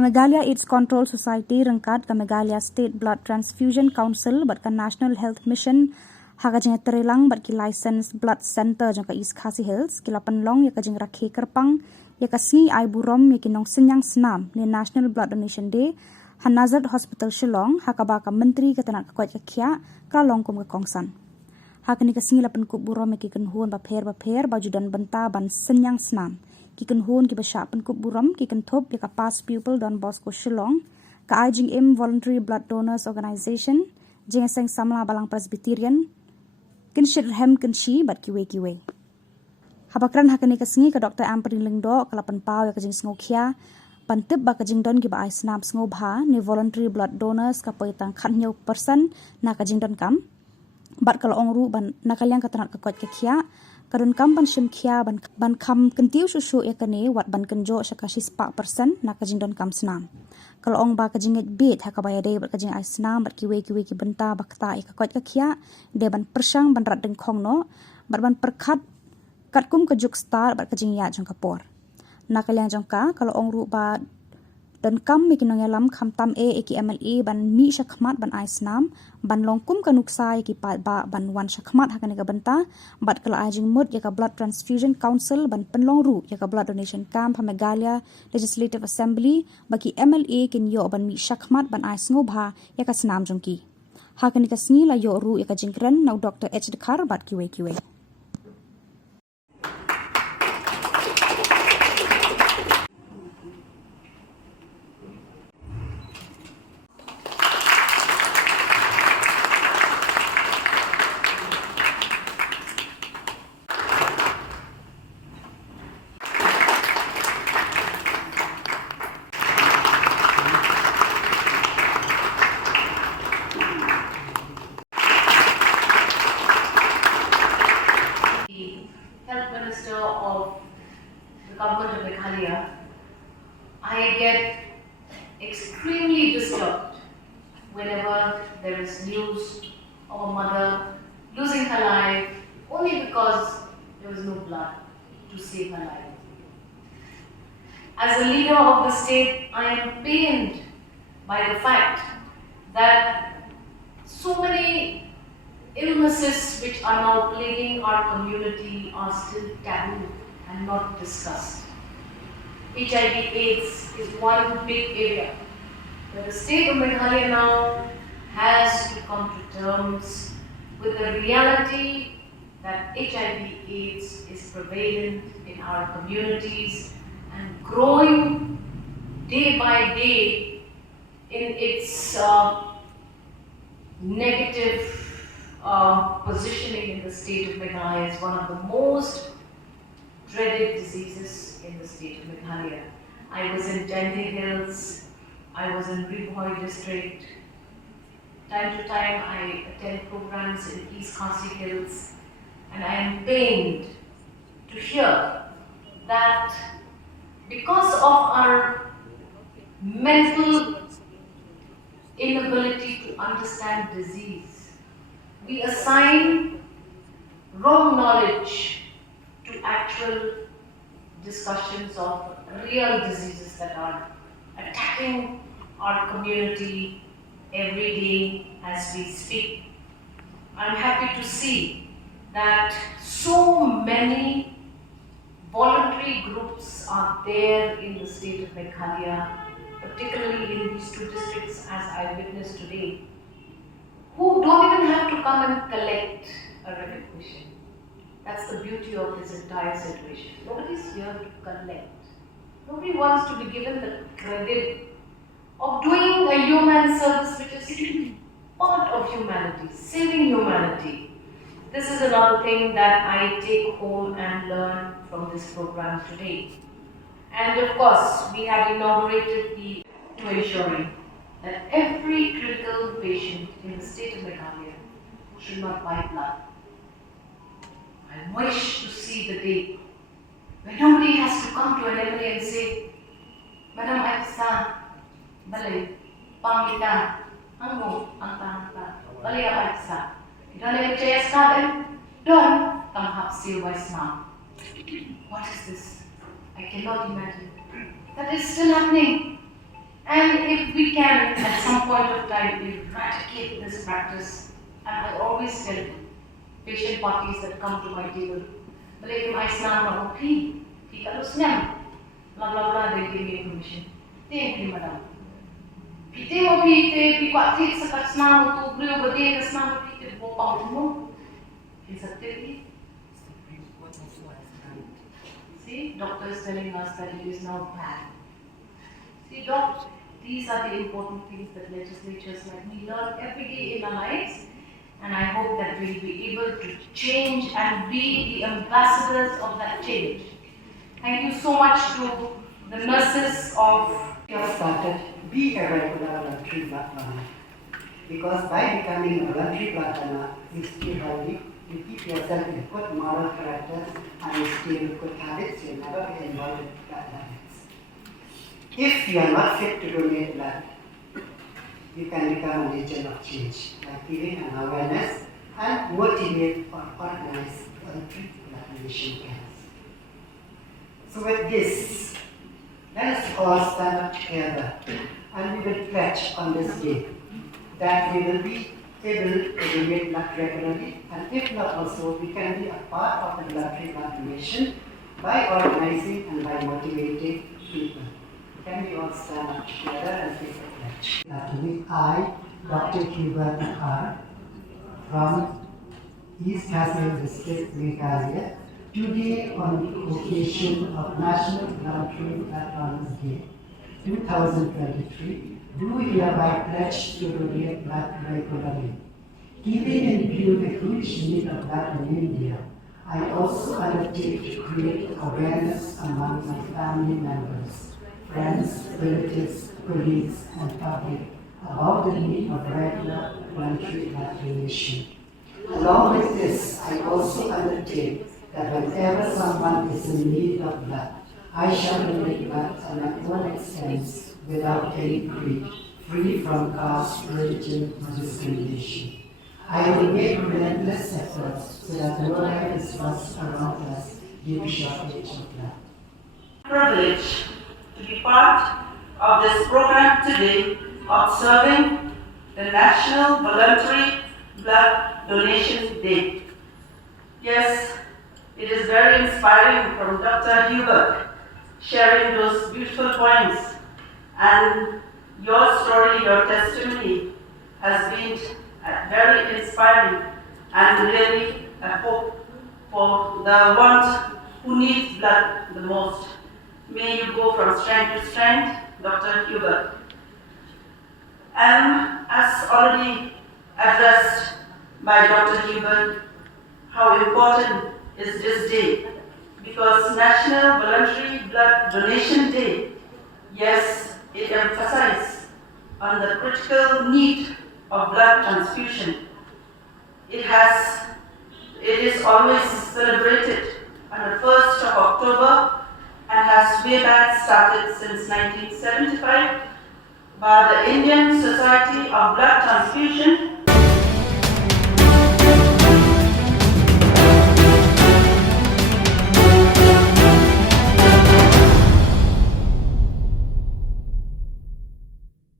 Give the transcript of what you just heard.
Meghalaya AIDS Control Society rengkat Meghalaya State Blood Transfusion Council bat National Health Mission haga jeng terelang bat ki license blood center jang ka East Khasi Hills kila penlong ya ka jeng Rakhe Kerpang ya ka Sngi Burom ya ki Nongsynnaing Snam ni National Blood Donation Day han Nazareth Hospital Shillong haka ba ka menteri ka tanak ka kya ka long kum ka kongsan haka ni ka Sngi lapen ku Burom ya ki kan huan ba pher baju dan benta ban Snnyang Snam ki kan huan ki basha pen ku Burom ki kan thop ya ka past pupil Don Bosco Shillong ka ajing Voluntary Blood Donors Organization jeng seng samla balang Presbyterian kin shirhem kin shi bat kiwe habakran hakani ka Sngi ka Dr. Ampering Lingdo kalapan pau ya ka jing sngokhia pantip ba ka jing don ki ba ai snap sngo bha ni voluntary blood donors ka poitang khanyo person na ka jing don kam bat kala ongru ban nakalyang ka tanat ka kot ka khia karun kam ban shim khia ban kham kentiu shu ya kane wat ban kenjo sha ka spa person na ka jing don kam snam kalau ong ba ka jing bit ha ka ba de ka jing ai snam bat kiwe ki benta ba kta ka kot ka khia de ban persang ban rat deng khong no bat ban perkhat kat kum ka juk star bat ka jing ya jong ka por na ka lyang jong ka kalau ong ru ba dan kam mi kinong yalam kham tam ki MLA ban mi shakhmat ban ai snam ban long kum ka nuksai ki pa ba ban wan shakhmat ha ka ni ka benta bat kala ajing mud ya ka blood transfusion council ban penlong ru ya ka blood donation camp ha Meghalaya Legislative Assembly baki MLA kin yo ban mi shakhmat ban ai sngo bha ya ka snam jong ki ha ka ni ka Sngi la yo ru ya ka jingkran nau Dr. H Dekhar bat kiwe Health Minister of the government of Meghalaya, I get extremely disturbed whenever there is news of a mother losing her life only because there was no blood to save her life. As a leader of the state, I am pained by the fact that so many illnesses which are now plaguing our community are still taboo and not discussed. HIV/AIDS is one big area where the state of Meghalaya now has to come to terms with the reality that HIV/AIDS is prevalent in our communities and growing day by day in its negative positioning in the state of Meghalaya is one of the most dreaded diseases in the state of Meghalaya. I was in Dandi Hills, I was in Ribhoi district. Time to time I attend programs in East Khasi Hills, and I am pained to hear that because of our mental inability to understand disease, we assign wrong knowledge to actual discussions of real diseases that are attacking our community every day as we speak. I'm happy to see that so many voluntary groups are there in the state of Meghalaya, particularly in these two districts as I witnessed today, who don't even have to come and collect a recognition. That's the beauty of this entire situation. Nobody's here to collect. Nobody wants to be given the credit of doing a human service which is part of humanity, saving humanity. This is another thing that I take home and learn from this program today. And of course, we have inaugurated the to ensuring that every critical patient in the state of Meghalaya should not buy blood. I wish to see the day when nobody has to come to an MLA and say, Madam Aisa, balay, pangita, hango, anta, balay Aisa. Don't have a chest card, don't come up seal by Snam. What is this? I cannot imagine. That is still happening. And if we can, at some point of time, eradicate this practice, and I always tell patient parties that come to my table, believe my Snam na okay, kalau Snam, blah blah blah, they give me information. Thank you, madam. Pite mo pite, pikwat tik sa Snam tu, beliau berdeh ke Snam pite, bopang semua. Exactly. See, doctor is telling us that it is now bad. See, doc, these are the important things that legislatures like me learn every day in our lives, and I hope that we'll be able to change and be the ambassadors of that change. Thank you so much to the nurses of. You have started, be a regular voluntary blood donor. Because by becoming a voluntary blood donor, you still have you keep yourself in good moral character and you still good habits, you'll never be involved in bad habits. If you are not fit to donate blood, you can become an agent of change by giving an awareness and motivate or organize voluntary blood donation camps. So with this, let us all stand up together and we will pledge on this day that we will be able to donate blood regularly, and if not also, we can be a part of the voluntary blood donation by organizing and by motivating people. Can we all stand up together and take a pledge? I, Dr. Hubert Nakar, from East Hazard District, Meghalaya, today on the occasion of National Voluntary Blood Donors Day 2023, do hereby pledge to donate blood regularly. Keeping in view the huge need of blood in India, I also undertake to create awareness among my family members, friends, relatives, colleagues, and public about the need of regular voluntary blood donation. Along with this, I also undertake that whenever someone is in need of blood, I shall donate blood at my own expense without any greed, free from caste, religion, or discrimination. I will make relentless efforts so that no life is lost around us due to shortage of blood. Privilege to be part of this program today, observing the National Voluntary Blood Donation Day. Yes, it is very inspiring from Dr. Hubert sharing those beautiful points, and your story, your testimony has been very inspiring and really a hope for the ones who need blood the most. May you go from strength to strength, Dr. Hubert. And as already addressed by Dr. Hubert, how important is this day? Because National Voluntary Blood Donation Day, yes, it emphasizes on the critical need of blood transfusion. It is always celebrated on the 1st of October and has way back started since 1975 by the Indian Society of Blood Transfusion